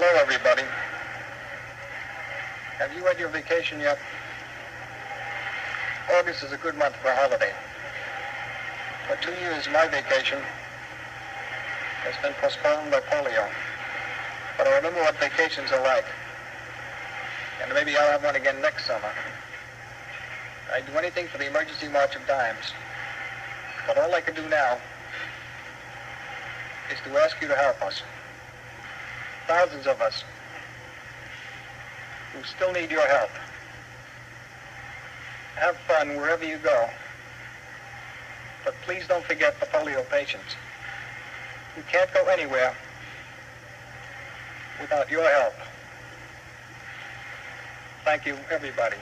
Hello, everybody. Have you had your vacation yet? August is a good month for a holiday. For 2 years, my vacation has been postponed by polio. But I remember what vacations are like. And maybe I'll have one again next summer. I'd do anything for the emergency march of dimes. But all I can do now is to ask you to help us. Thousands of us who still need your help. Have fun wherever you go. But please don't forget the polio patients. You can't go anywhere without your help. Thank you, everybody.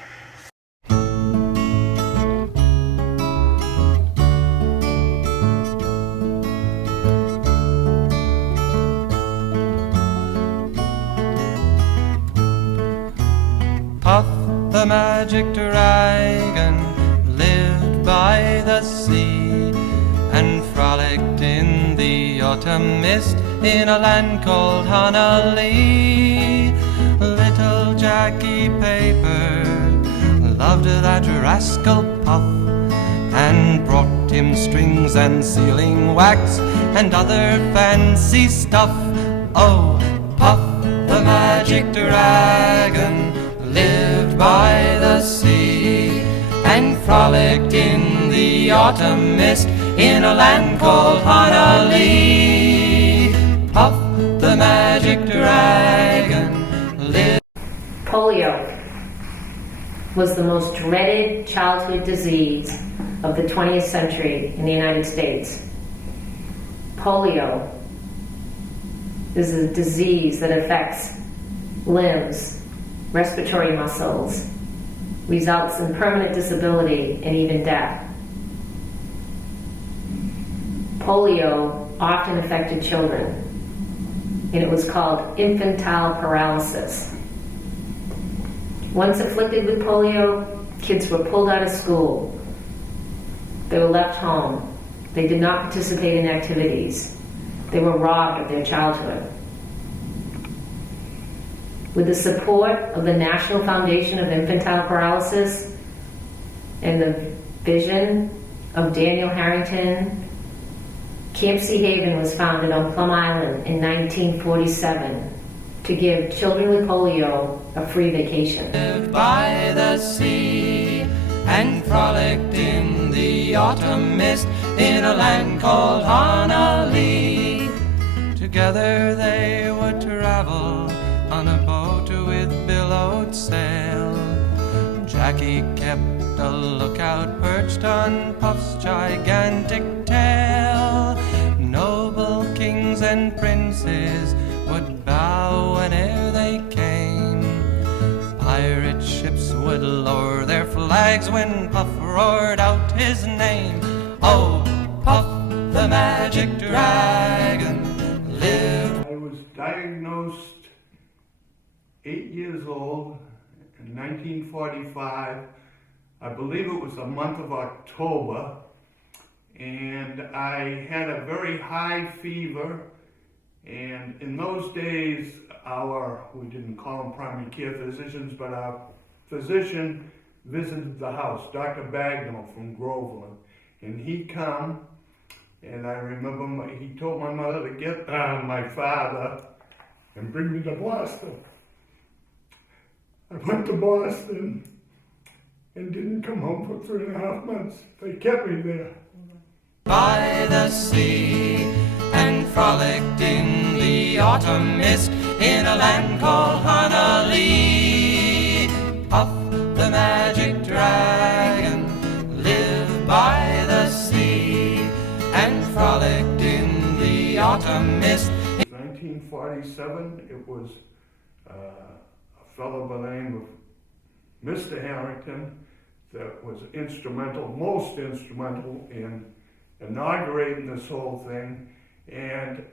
Puff the magic dragon lived by the sea and frolicked in the autumn mist in a land called Honolulu. Little Jackie Paper loved that rascal Puff and brought him strings and sealing wax and other fancy stuff. Oh, Puff the magic dragon lived by the sea and frolicked in the autumn mist in a land called Honolulu. Puff the magic dragon lived. Polio was the most dreaded childhood disease of the 20th century in the United States. Polio is a disease that affects limbs, respiratory muscles, results in permanent disability and even death. Polio often affected children, and it was called infantile paralysis. Once afflicted with polio, kids were pulled out of school. They were left home. They did not participate in activities. They were robbed of their childhood. With the support of the National Foundation of Infantile Paralysis and the vision of Daniel Harrington, Camp Sea Haven was founded on Plum Island in 1947 to give children with polio a free vacation. Lived by the sea and frolicked in the autumn mist in a land called Honolulu. Together they would travel on a boat with billowed sail. Jackie kept a lookout perched on Puff's gigantic tail. Noble kings and princes would bow whene'er they came. Pirate ships would lower their flags when Puff roared out his name. Oh, Puff the magic dragon lived. I was diagnosed 8 years old in 1945. I believe it was the month of October, and I had a very high fever. And in those days, we didn't call them primary care physicians, but our physician visited the house, Dr. Bagnall from Groveland. And he come, and I remember he told my mother to get my father and bring me to Boston. I went to Boston and didn't come home for 3.5 months. They kept me there. By the sea and frolicked in the autumn mist in a land called Honolulu. Puff the magic dragon lived by the sea and frolicked in the autumn mist. 1947, it was a fellow by the name of Mr. Harrington that was most instrumental in inaugurating this whole thing, and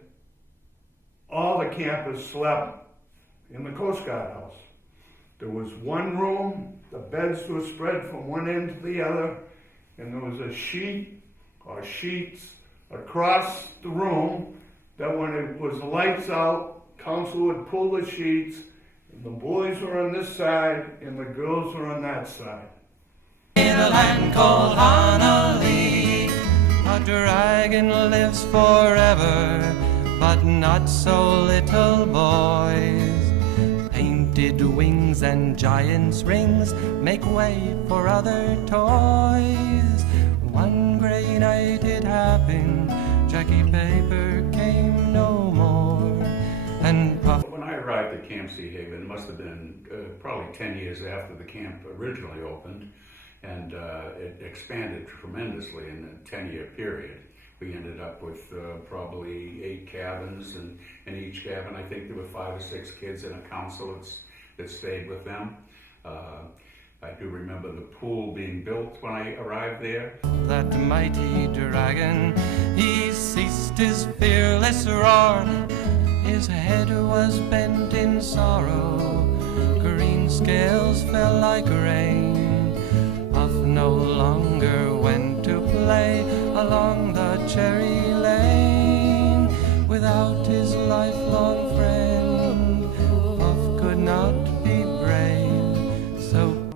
all the campers slept in the Coast Guard house. There was one room, the beds were spread from one end to the other, and there was a sheet or sheets across the room that when it was lights out, council would pull the sheets, and the boys were on this side, and the girls were on that side. In a land called Hanalei, a dragon lives forever, but not so little boys. Painted wings and giant's rings make way for other toys. One gray night it happened, Jackie Paper came no more, and Puff. When I arrived at Camp Sea Haven, it must have been probably 10 years after the camp originally opened, and it expanded tremendously in a 10-year period. We ended up with probably 8 cabins, and in each cabin I think there were 5 or 6 kids and a council that stayed with them. I do remember the pool being built when I arrived there. That mighty dragon, he ceased his fearless roar. His head was bent in sorrow, green scales fell like rain. Puff no longer went to play along the cherry lane. Without his lifelong friend, Puff could not be brave.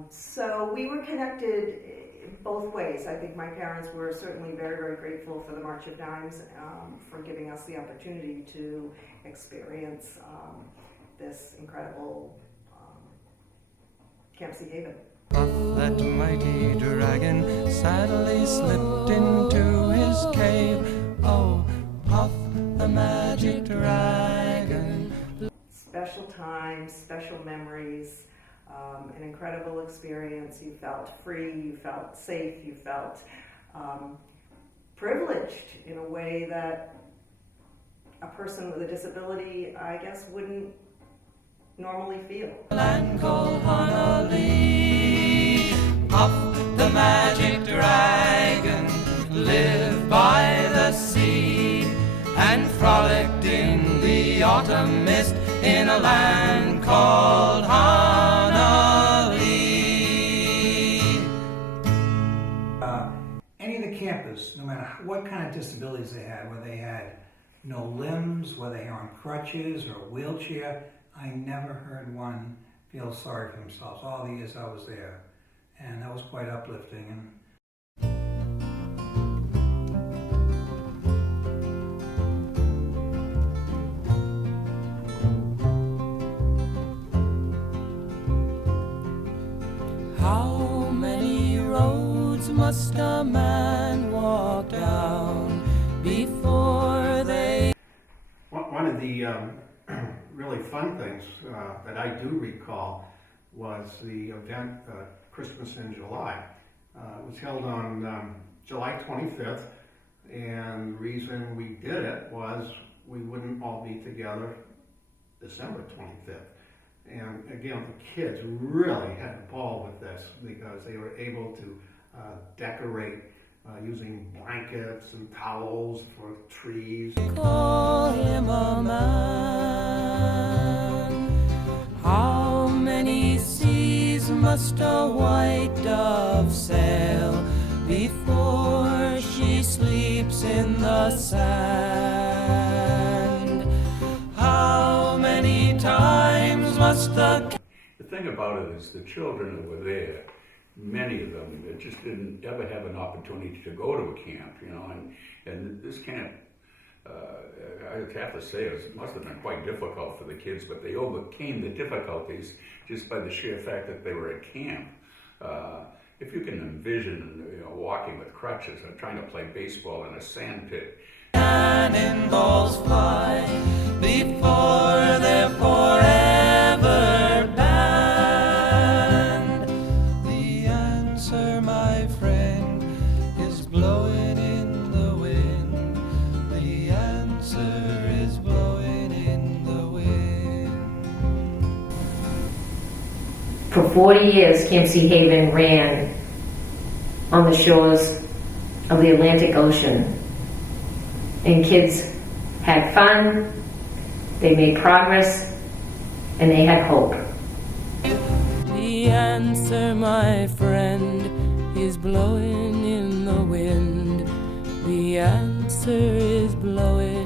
So we were connected both ways. I think my parents were certainly very, very grateful for the March of Dimes, for giving us the opportunity to experience this incredible Camp Sea Haven. Puff, that mighty dragon, sadly slipped into his cave. Oh, Puff, the magic dragon. Special times, special memories, an incredible experience. You felt free, you felt safe, you felt privileged in a way that a person with a disability, I guess, wouldn't normally feel. Land called Hanalei, Puff, the magic dragon, lived by the sea and frolicked in the autumn mist in a land called Hanalei. Any of the campers, no matter what kind of disabilities they had, whether they had no limbs, whether they were on crutches or a wheelchair, I never heard one feel sorry for themselves all the years I was there. And that was quite uplifting. And How many roads must a man walk down before they... One of the really fun things that I do recall was the event Christmas in July. It was held on July 25th, and the reason we did it was we wouldn't all be together December 25th. And again, the kids really had a ball with this because they were able to decorate using blankets and towels for trees. Call him a man. How many seas must a white dove sail before she sleeps in the sand? How many times must the... The thing about it is the children that were there, many of them just didn't ever have an opportunity to go to a camp, you know, and this camp, I have to say, it must have been quite difficult for the kids, but they overcame the difficulties just by the sheer fact that they were at camp. If you can envision, you know, walking with crutches and trying to play baseball in a sand pit. Cannonballs fly before they're forever banned. The answer, my friend, is blowing in the wind. The answer is blowing in the wind. For 40 years, Camp Sea Haven ran on the shores of the Atlantic Ocean. And kids had fun, they made progress, and they had hope. The answer, my friend, is blowing in the wind. The answer is blowing